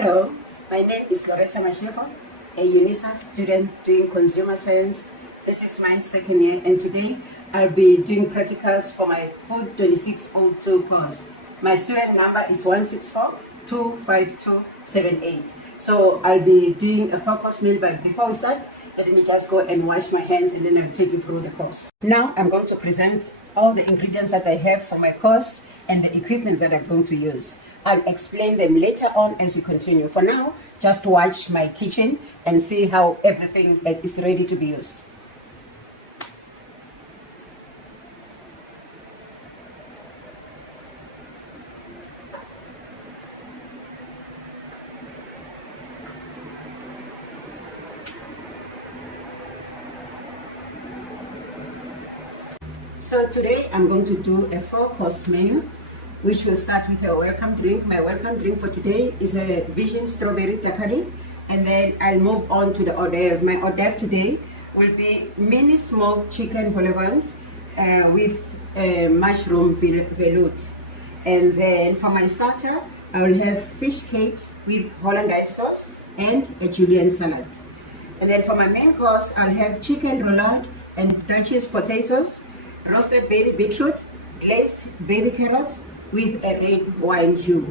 Hello, my name is Lauretta Mashego, a UNISA student doing consumer science. This is my second year, and today I'll be doing practicals for my FOO2602 course. My student number is 164-25278. So I'll be doing a focus meal, but before we start, let me just go and wash my hands and then I'll take you through the course. Now I'm going to present all the ingredients that I have for my course and the equipment that I'm going to use. I'll explain them later on as we continue. For now, just watch my kitchen and see how everything is ready to be used. So today I'm going to do a 4-course menu, which will start with a welcome drink. My welcome drink for today is a Vision Strawberry Daiquiri, and then I'll move on to the hors d'oeuvre. My hors d'oeuvre today will be mini smoked chicken vol au vents with mushroom veloute. And then for my starter, I will have fish cakes with Hollandaise sauce and a julienne salad. And then for my main course, I'll have chicken roulade and Duchess potatoes, roasted baby beetroot, glazed baby carrots with a red wine hue.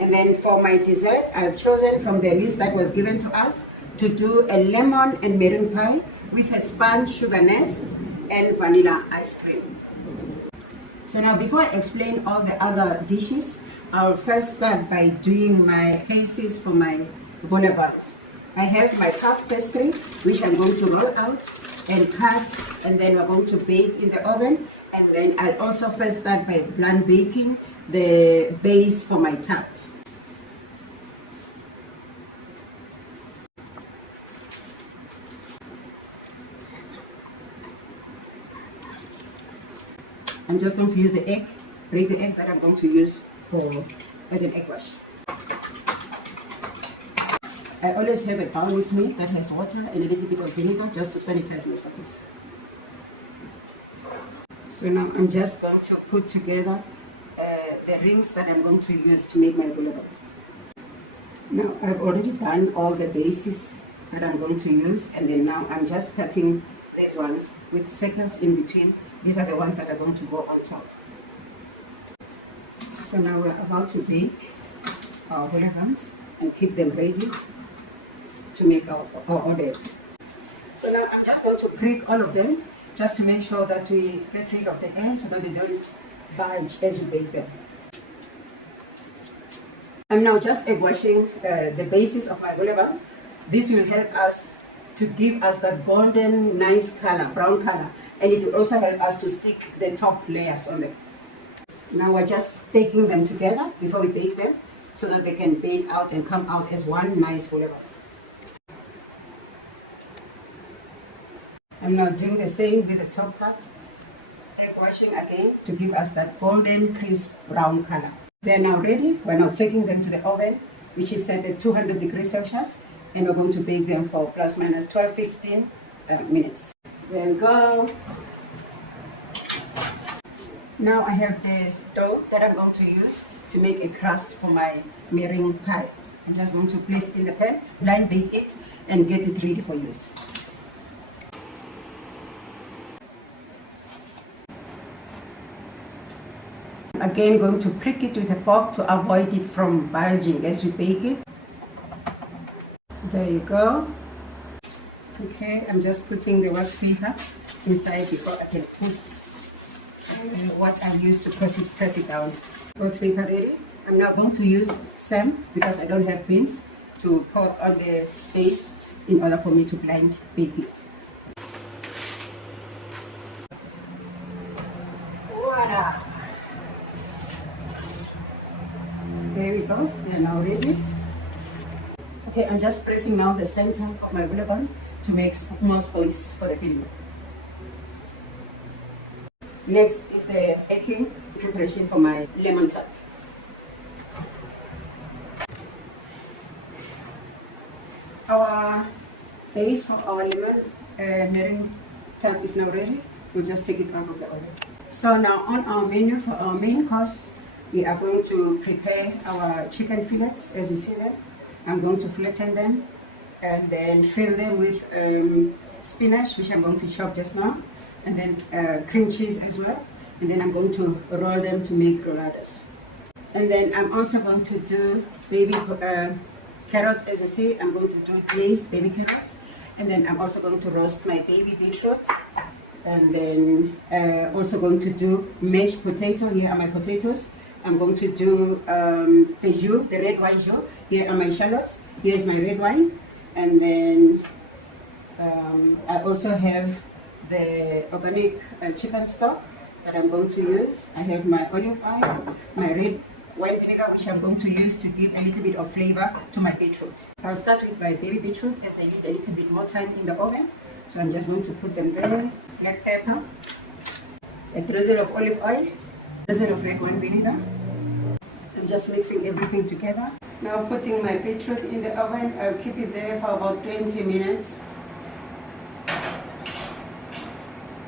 And then for my dessert, I have chosen from the list that was given to us to do a lemon and meringue pie with a spun sugar nest and vanilla ice cream. So now before I explain all the other dishes, I'll first start by doing my cases for my vol au vents. I have my puff pastry, which I'm going to roll out and cut, and then we're going to bake in the oven. And then I'll also first start by bland baking the base for my tart. I'm just going to use the egg, break the egg that I'm going to use as an egg wash. I always have a bowl with me that has water and a little bit of vinegar just to sanitize my surface. So now I'm just going to put together the rings that I'm going to use to make my vol au vents. Now I've already done all the bases that I'm going to use, and then now I'm just cutting these ones with circles in between. These are the ones that are going to go on top. So now we're about to bake our vol au vents and keep them ready to make our hors d'oeuvre. So now I'm just going to prick all of them just to make sure that we get rid of the air so that they don't bulge as we bake them. I'm now just egg washing the bases of my vol au vents. This will help us to give us that golden, nice color, brown color, and it will also help us to stick the top layers on them. Now we're just taking them together before we bake them so that they can bake out and come out as one nice vol au vent. I'm now doing the same with the top part, egg washing again to give us that golden, crisp, brown color. They're now ready. We're now taking them to the oven, which is set at 200 degrees Celsius, and we're going to bake them for plus minus 12-15 minutes. There we go. Now I have the dough that I'm going to use to make a crust for my meringue pie. I'm just going to place it in the pan, blind bake it, and get it ready for use. Again, going to prick it with a fork to avoid it from bulging as we bake it. There you go. Okay, I'm just putting the wax paper inside before I can put what I use to press it down. Wax paper ready. I'm now going to use some, because I don't have beans, to pour on the base in order for me to blind bake it. Voila! There we go, they are now ready. Okay, I'm just pressing now the center of my vol au vents to make more space for the filling. Next is the baking preparation for my lemon tart. Our base for our lemon meringue tart is now ready. We'll just take it out of the oven. So now on our menu for our main course, we are going to prepare our chicken fillets as you see them. I'm going to flatten them and then fill them with spinach, which I'm going to chop just now, and then cream cheese as well. And then I'm going to roll them to make rolladas. And then I'm also going to do baby carrots. As you see, I'm going to do glazed baby carrots. And then I'm also going to roast my baby beetroot. And then also going to do mashed potato. Here are my potatoes. I'm going to do the jus, the red wine jus. Here are my shallots. Here's my red wine. And then I also have the organic chicken stock that I'm going to use. I have my olive oil, my red wine vinegar, which I'm going to use to give a little bit of flavor to my beetroot. I'll start with my baby beetroot as they need a little bit more time in the oven. So I'm just going to put them there. Black pepper, a drizzle of olive oil, a drizzle of red wine vinegar. I'm just mixing everything together. Now putting my beetroot in the oven, I'll keep it there for about 20 minutes.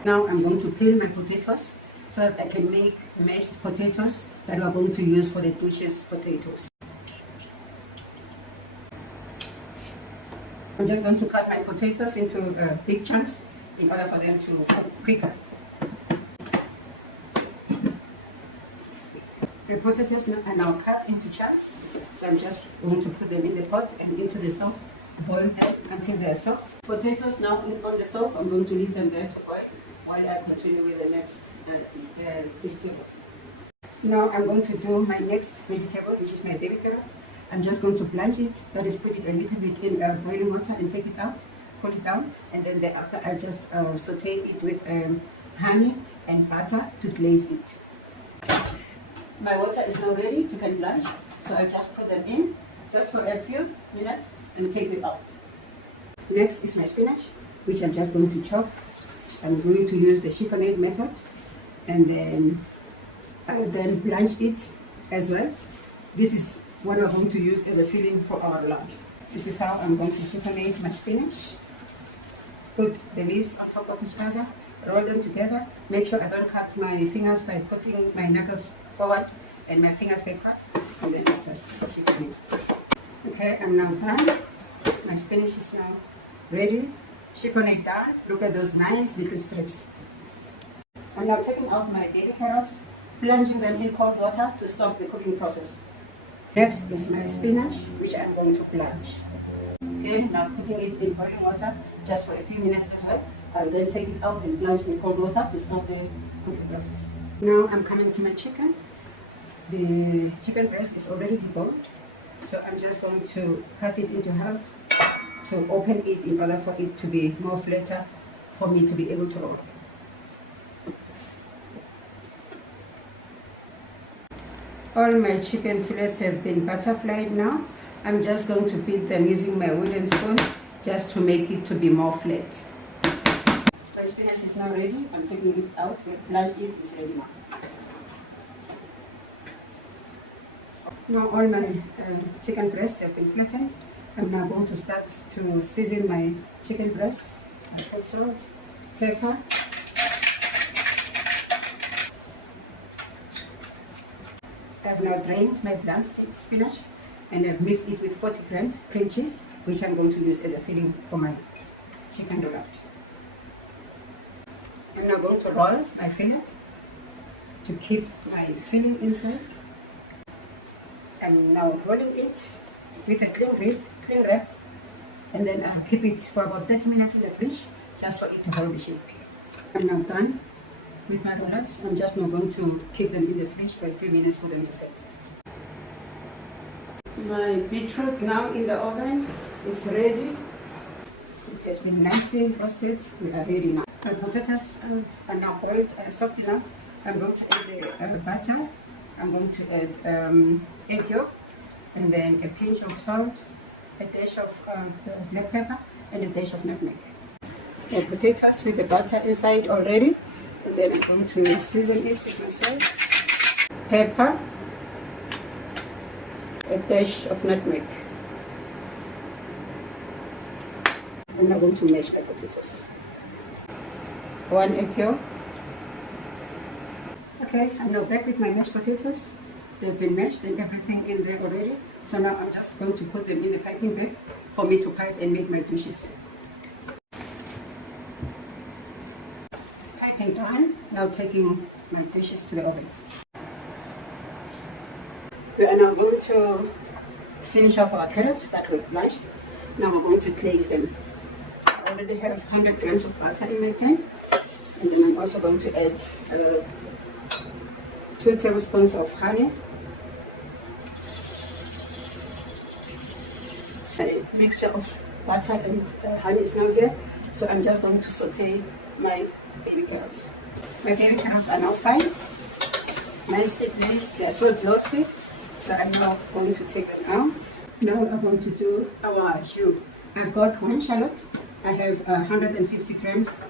Now I'm going to peel my potatoes so that I can make mashed potatoes that we're going to use for the Duchess potatoes. I'm just going to cut my potatoes into big chunks in order for them to cook quicker. The potatoes are now cut into chunks, so I'm just going to put them in the pot and into the stove, boil them until they are soft. Potatoes now on the stove, I'm going to leave them there to boil while I continue with the next vegetable. Now I'm going to do my next vegetable, which is my baby carrot. I'm just going to blanch it, that is put it a little bit in boiling water and take it out, cool it down, and then thereafter I just saute it with honey and butter to glaze it. My water is now ready to can blanch, so I just put them in just for a few minutes and take it out. Next is my spinach, which I'm just going to chop. I'm going to use the chiffonade method, and then I'll then blanch it as well. This is what we're going to use as a filling for our lunch. This is how I'm going to chiffonade my spinach. Put the leaves on top of each other, roll them together. Make sure I don't cut my fingers by putting my knuckles forward and my fingers backward, and then I just chiffonade. Okay, I'm now done. My spinach is now ready. Chiffonade down. Look at those nice little strips. I'm now taking out my baby carrots, plunging them in cold water to stop the cooking process. Next is my spinach, which I'm going to blanch. Okay, now putting it in boiling water just for a few minutes as well. I'll then take it out and blanch in cold water to stop the cooking process. Now I'm coming to my chicken. The chicken breast is already deboned, so I'm just going to cut it into half to open it in order for it to be more flatter for me to be able to roll. All my chicken fillets have been butterflied now. I'm just going to beat them using my wooden spoon just to make it to be more flat. My spinach is now ready. I'm taking it out. We've blanched it. It's ready now. Now all my chicken breasts have been flattened. I'm now going to start to season my chicken breast. I put salt, pepper, I've now drained my blanched spinach and I've mixed it with 40 grams cream cheese, which I'm going to use as a filling for my chicken roulade. I'm now going to roll my fillet to keep my filling inside. I'm now rolling it with a cling wrap, and then I'll keep it for about 30 minutes in the fridge just for it to hold the shape. I'm now done with my roulades. I'm just now going to keep them in the fridge for a few minutes for them to set. My beetroot now in the oven is ready. It has been nicely roasted. We are ready now. My potatoes are now boiled soft enough. I'm going to add the butter. I'm going to add egg yolk, and then a pinch of salt, a dash of black pepper, and a dash of nutmeg. The potatoes with the butter inside already, and then I'm going to season it with my salt, pepper, a dash of nutmeg. I'm now going to mash my potatoes. 1 egg yolk. Okay, I'm now back with my mashed potatoes. They've been mashed and everything in there already. So now I'm just going to put them in the piping bag for me to pipe and make my dishes. Piping done, now taking my dishes to the oven. We are now going to finish off our carrots that we've blanched. Now we're going to glaze them. I already have 100 grams of butter in my pan, and then I'm also going to add 2 tablespoons of honey. A mixture of butter and honey is now here, so I'm just going to saute my baby carrots. My baby carrots are now fine, nicely glazed. They are so glossy, so I'm now going to take them out. Now I'm going to do our jus. I've got 1 shallot. I have 150 grams,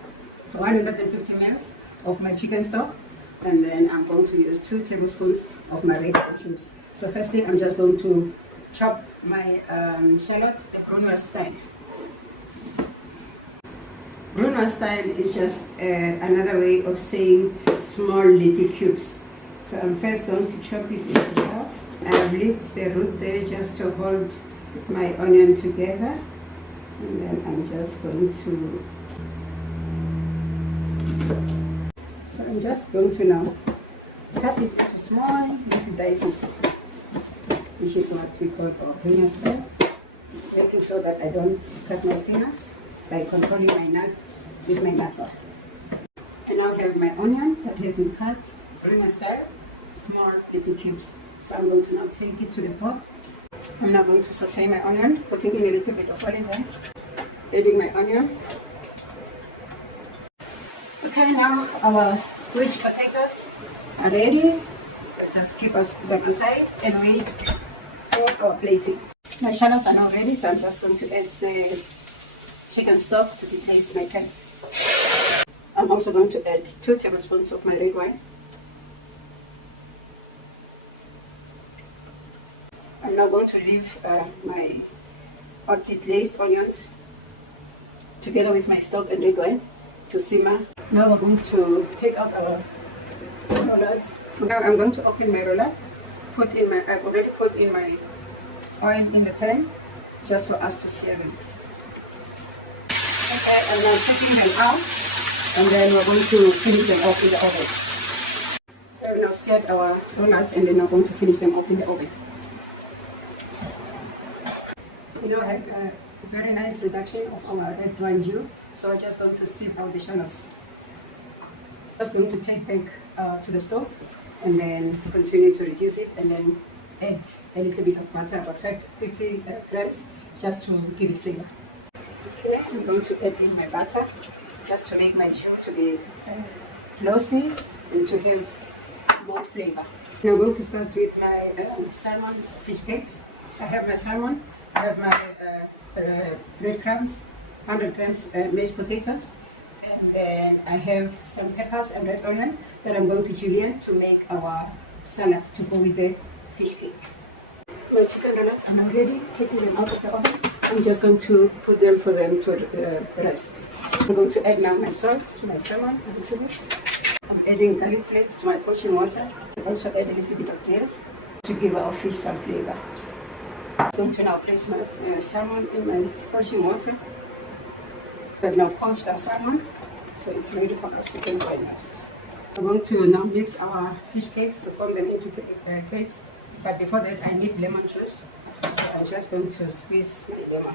150 ml of my chicken stock, and then I'm going to use 2 tablespoons of my red juice. So firstly, I'm just going to chop my shallot the Brunoise style. Brunoise style is just another way of saying small little cubes. So I'm first going to chop it into half. I've left the root there just to hold my onion together, and then I'm just going to now cut it into small little dices, which is what we call our Brunoise style. Making sure that I don't cut my fingers by controlling my knife with my knuckle. And now I have my onion that has been cut Brunoise style, small little cubes. So I'm going to now take it to the pot. I'm now going to saute my onion, putting in a little bit of olive oil, adding my onion. Okay, now our rich potatoes are ready. Just keep them aside and wait for our plating. My shallots are now ready, so I'm just going to add the chicken stock to deglaze my pan. I'm also going to add 2 tablespoons of my red wine. I'm now going to leave my deglazed onions together with my stock and red wine to simmer. Now we're going to take out our roulades. Now I'm going to open my roulade. I've already put in my oil in the pan just for us to sear them. Okay, I'm now taking them out, and then we're going to finish them off in the oven. We've now seared our roulades, and then we're going to finish them off in the oven. You know, I have a very nice reduction of our red wine jus, so I'm just going to sieve out the shallots. Just going to take back to the stove and then continue to reduce it, and then add a little bit of butter, about 50 grams, just to give it flavor. Okay, I'm going to add in my butter just to make my jus to be glossy and to have more flavor. And I'm going to start with my salmon fish cakes. I have my salmon. I have my breadcrumbs, 100 grams mashed potatoes, and then I have some peppers and red onion that I'm going to julienne to make our salad to go with the fish cake. My chicken roulades are now ready. Taking them out of the oven, I'm just going to put them for them to rest. I'm going to add now my salt to my salmon a little bit. I'm adding garlic flakes to my poaching water. I also add a little bit of dill to give our fish some flavor. I'm going to now place my salmon in my poaching water. I've now poached our salmon, so it's ready for us to combine us. I'm going to now mix our fish cakes to form them into cakes, but before that I need lemon juice, so I'm just going to squeeze my lemon.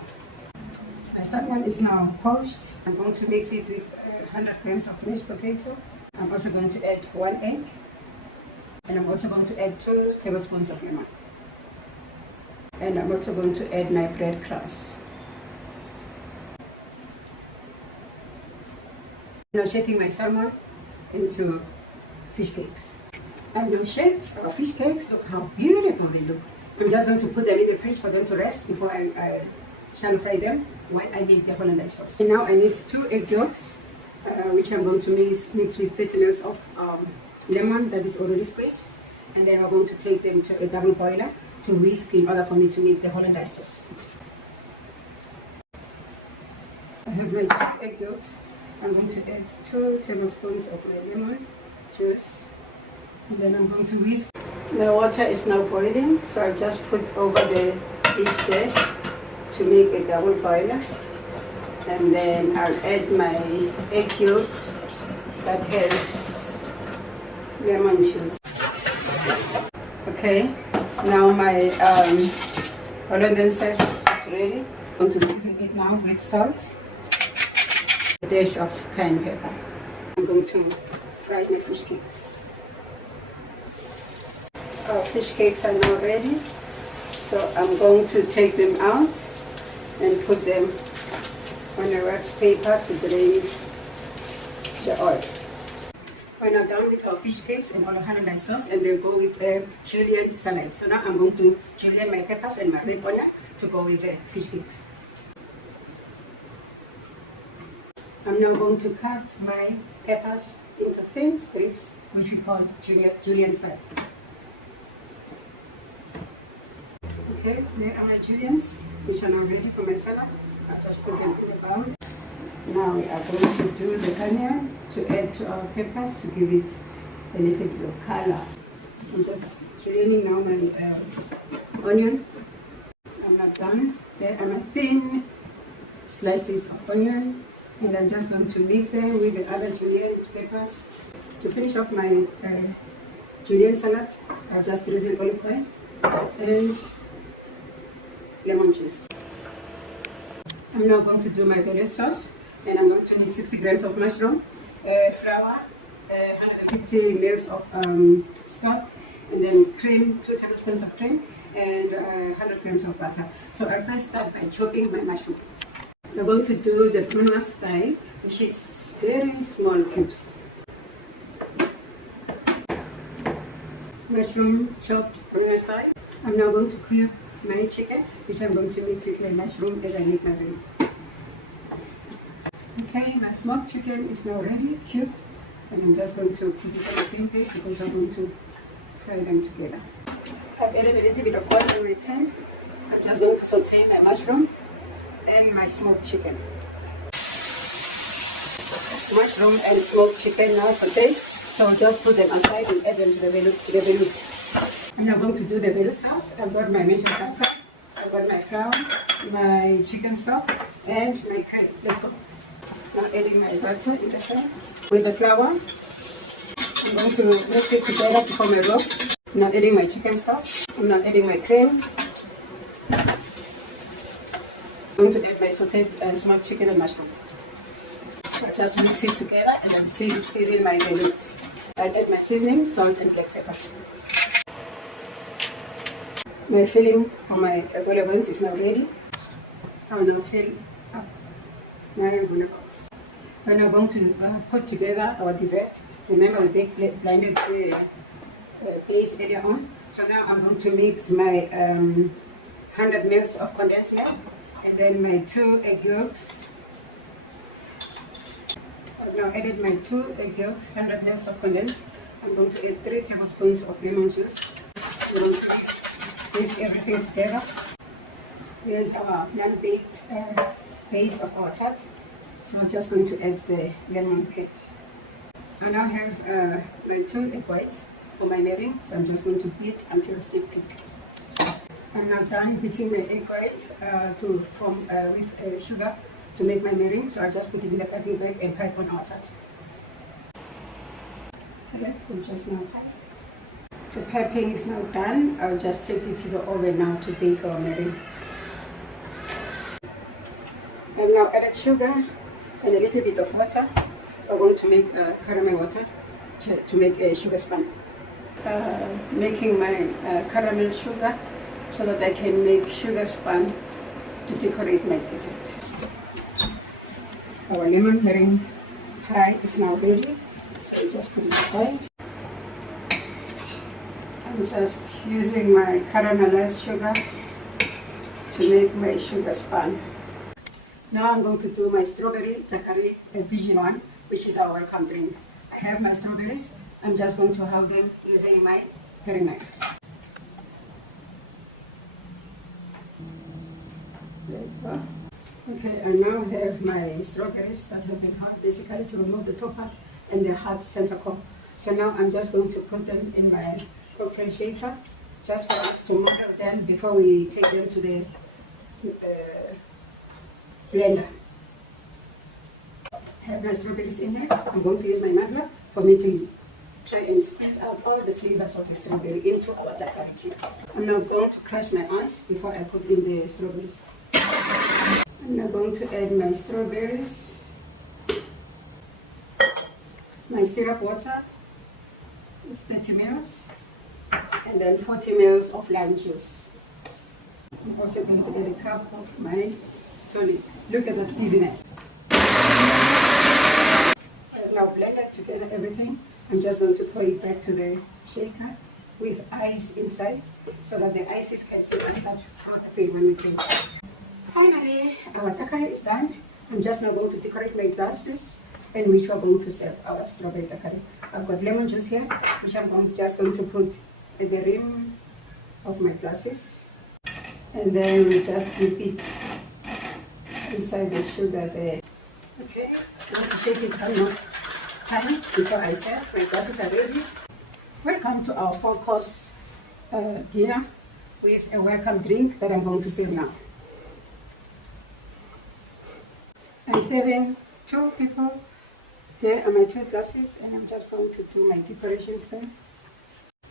My salmon is now poached. I'm going to mix it with 100 grams of mashed potato. I'm also going to add 1 egg, and I'm also going to add 2 tablespoons of lemon. And I'm also going to add my breadcrumbs. Now shaping my salmon into fish cakes. I've now shaped our fish cakes. Look how beautiful they look. I'm just going to put them in the fridge for them to rest before I shallow fry them while I make the hollandaise sauce. And now I need 2 egg yolks, which I'm going to mix with 30 ml of lemon that is already squeezed. And then we're going to take them to a double boiler to whisk in order for me to make the hollandaise sauce. I have my 2 egg yolks. I'm going to add 2 tablespoons of my lemon juice, and then I'm going to whisk The water is now boiling, so I just put over the dish there to make a double boiler. And then I'll add my egg yolk that has lemon juice. Okay, now my hollandaise is ready. I'm going to season it now with salt, a dash of cayenne pepper. I'm going to fry my fish cakes. Our fish cakes are now ready, so I'm going to take them out and put them on a wax paper to drain the oil. We're now done with our fish cakes and all the hollandaise sauce, and they'll go with a julienne salad. So now I'm going to julienne my peppers and my red onion to go with the fish cakes. I'm now going to cut my peppers into thin strips, which we call julienne salad. Okay, there are my juliennes, which are now ready for my salad. I'll just put them in the bowl. Now we are going to do the onion to add to our peppers to give it a little bit of color. I'm just julienning now my onion. I'm not done. There are my thin slices of onion, and I'm just going to mix them with the other julienne peppers. To finish off my julienne salad, I'll just drizzle olive oil and lemon juice. I'm now going to do my vellette sauce, and I'm going to need 60 grams of mushroom, flour, 150 ml of stock, and then cream, 2 tablespoons of cream, and 100 grams of butter. So I'll first start by chopping my mushroom. We're going to do the brunoise style, which is very small cubes. Mushroom chopped brunoise style. I'm now going to cube my chicken, which I'm going to mix with my mushroom as I make my vellette. Okay, my smoked chicken is now ready, cubed, and I'm just going to put it on the same plate because I'm going to fry them together. I've added a little bit of oil in my pan. I'm just going to saute my mushroom and my smoked chicken. Mushroom and smoked chicken now sauteed, so I'll just put them aside and add them to the vellette. I'm now going to do the vellette sauce. I've got my measured butter, I've got my flour, my chicken stock, and my cream. Let's go. Now adding my butter in the side with the flour. I'm going to mix it together to form a roll. I'm now adding my chicken stock. I'm now adding my cream. I'm going to add my sauteed smoked chicken and mushroom. I'll just mix it together and then season my vellette. I'll add my seasoning, salt and black pepper. My filling for my bones is now ready. I'll now fill up my box. We're now going to put together our dessert. Remember we blended the base earlier on. So now I'm going to mix my 100 ml of condensed milk and then my 2 egg yolks. I've now added my 2 egg yolks, 100 ml of condensed. I'm going to add 3 tablespoons of lemon juice. We're going to mix everything together. Here's our non-baked base of our tart. So I'm just going to add the lemon pit. I now have my 2 egg whites for my meringue, so I'm just going to beat until it's stiff pink. I'm now done beating my egg white to form with sugar to make my meringue, so I'll just put it in the piping bag and pipe on our tart. Okay, we'll just now pipe. The piping is now done. I'll just take it to the oven now to bake our meringue. I've now added sugar and a little bit of water. I'm going to make caramel water to make a sugar sponge. Making my caramel sugar so that I can make sugar sponge to decorate my dessert. Our lemon meringue pie is now ready, so I just put it aside. I'm just using my caramelized sugar to make my sugar sponge. Now I'm going to do my strawberry daiquiri Vision one, which is our welcome drink. I have my strawberries. I'm just going to have them using my paring knife. There you go. Okay, I now have my strawberries that have been hard, basically to remove the top part and the hard center core. So now I'm just going to put them in my cocktail shaker, just for us to model them before we take them to the blender. I have my strawberries in here. I'm going to use my muddler for me to try and squeeze out all the flavors of the strawberry into our daiquiri drink. I'm now going to crush my ice before I put in the strawberries. I'm now going to add my strawberries, my syrup water, it's 30 ml, and then 40 ml of lime juice. I'm also going to get a cup of my tonic. Look at that easiness. I've now blended together everything. I'm just going to pour it back to the shaker with ice inside so that the ice is happy and start frothing when we drink. Finally, our daiquiri is done. I'm just now going to decorate my glasses in which we're going to serve our strawberry daiquiri. I've got lemon juice here, which I'm just going to put at the rim of my glasses. And then we just dip it inside the sugar there. Okay, I'm going to shake it one more time before I serve. My glasses are ready. Welcome to our 4-course dinner with a welcome drink that I'm going to serve now. I'm serving 2 people. There are my 2 glasses, and I'm just going to do my decorations there.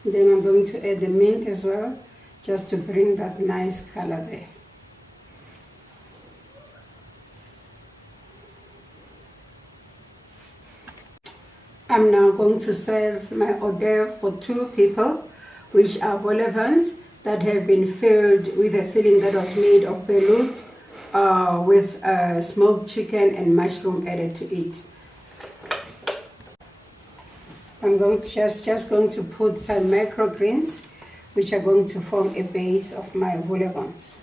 Then I'm going to add the mint as well, just to bring that nice color there. I'm now going to serve my hors d'oeuvre for 2 people, which are vol au vents that have been filled with a filling that was made of velouté with smoked chicken and mushroom added to it. I'm going to just going to put some microgreens, which are going to form a base of my vol au vent.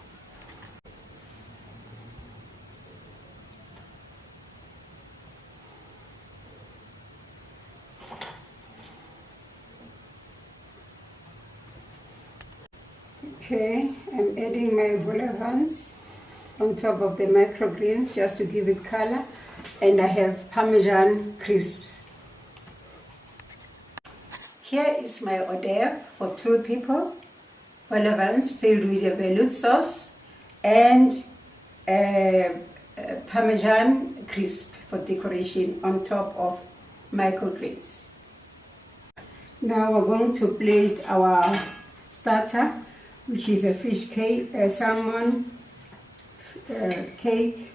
Okay, I'm adding my vol au vents on top of the microgreens just to give it color, and I have Parmesan crisps. Here is my hors d'oeuvre for 2 people, vol au vents filled with a velouté sauce and Parmesan crisp for decoration on top of microgreens. Now we're going to plate our starter, which is a fish cake, a salmon cake,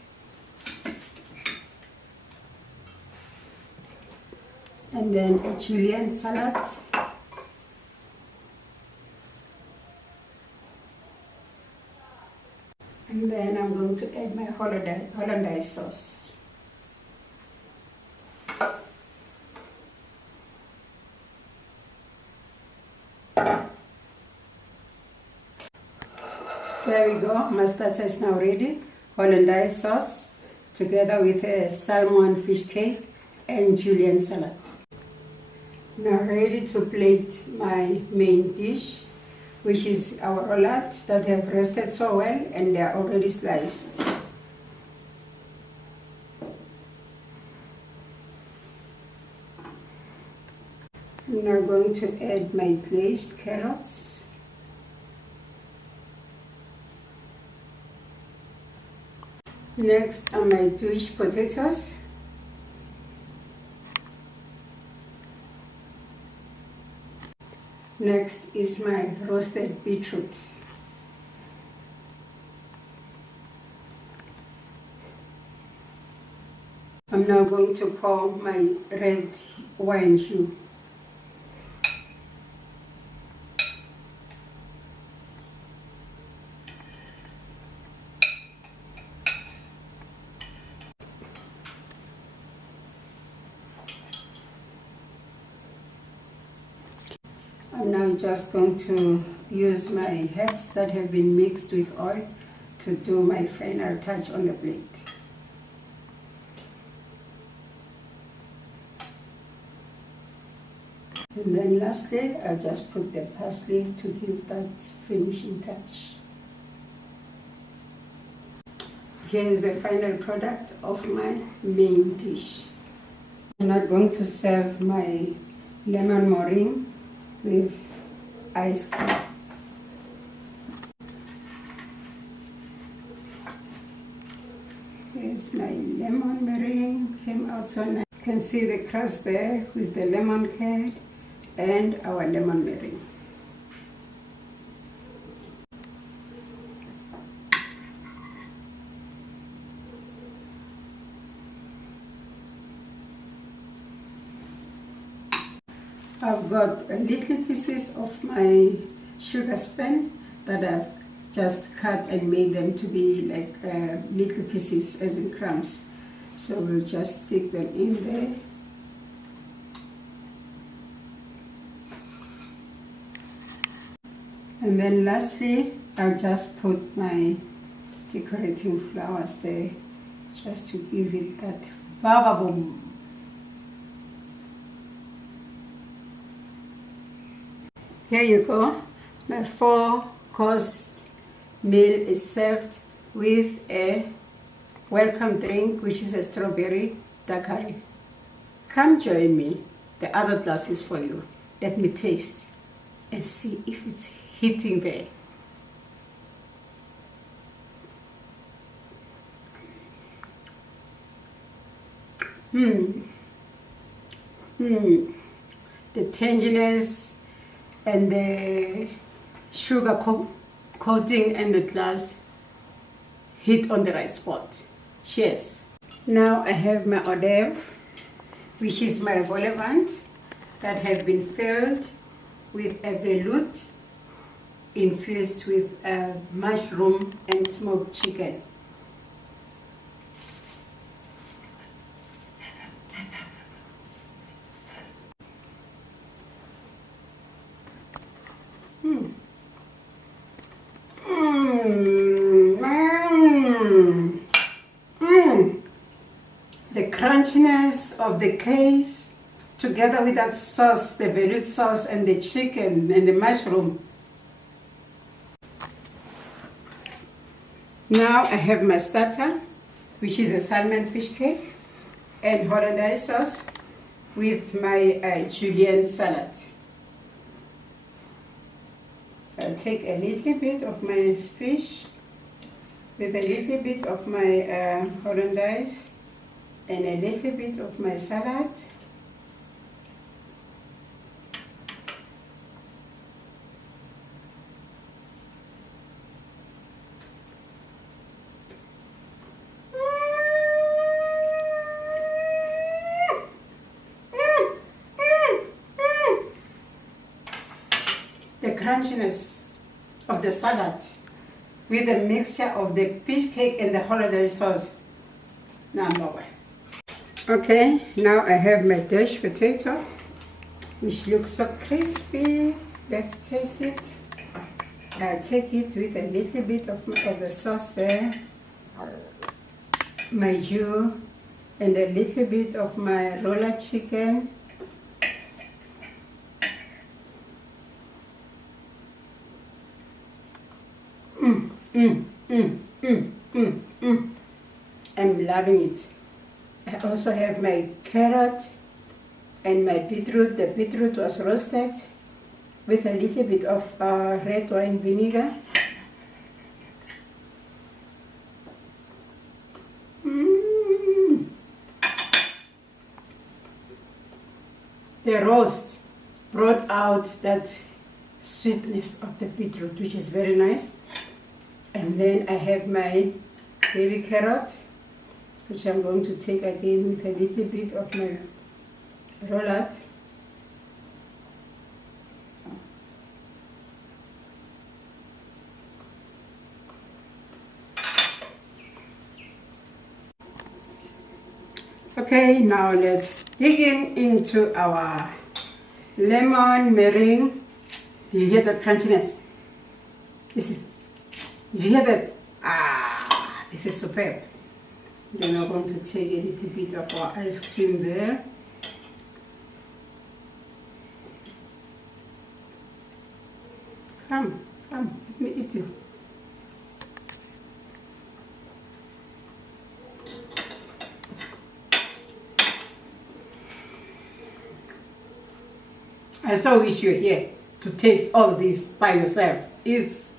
and then a julienne salad, and then I'm going to add my hollandaise sauce. There we go, my starter is now ready. Hollandaise sauce together with a salmon fish cake and julienne salad. Now ready to plate my main dish, which is our roulade that have rested so well and they are already sliced. I'm now going to add my glazed carrots. Next are my Jewish potatoes. Next is my roasted beetroot. I'm now going to pour my red wine hue. I'm now just going to use my herbs that have been mixed with oil to do my final touch on the plate. And then lastly, I'll just put the parsley to give that finishing touch. Here is the final product of my main dish. I'm now going to serve my lemon meringue with ice cream. Here's my lemon meringue, came out so nice. You can see the crust there with the lemon curd and our lemon meringue. I've got little pieces of my sugar span that I've just cut and made them to be like little pieces as in crumbs. So we'll just stick them in there. And then lastly, I'll just put my decorating flowers there just to give it that ba-ba-boom. Here you go. My 4-course meal is served with a welcome drink, which is a strawberry daiquiri. Come join me. The other glass is for you. Let me taste and see if it's hitting there. The tanginess and the sugar coating and the glass hit on the right spot. Cheers. Now I have my hors d'oeuvre, which is my vol au vent that have been filled with a velouté infused with mushroom and smoked chicken. The crunchiness of the case together with that sauce, the velouté sauce and the chicken and the mushroom. Now I have my starter, which is a salmon fish cake and hollandaise sauce with my julienne salad. I'll take a little bit of my fish with a little bit of my hollandaise and a little bit of my salad. The crunchiness of the salad with the mixture of the fish cake and the hollandaise sauce. Number one. Okay, now I have my mashed potato, which looks so crispy. Let's taste it. I'll take it with a little bit of the sauce there, my jus, and a little bit of my roller chicken. I'm loving it. I also have my carrot and my beetroot. The beetroot was roasted with a little bit of red wine vinegar. The roast brought out that sweetness of the beetroot, which is very nice. And then I have my baby carrot, which I'm going to take again with a little bit of my roulade. Okay, now let's dig into our lemon meringue. Do you hear that crunchiness? Listen. Did you hear that? Ah, this is superb. Then I'm going to take a little bit of our ice cream there. Come, let me eat you. I so wish you were here to taste all of this by yourself. It's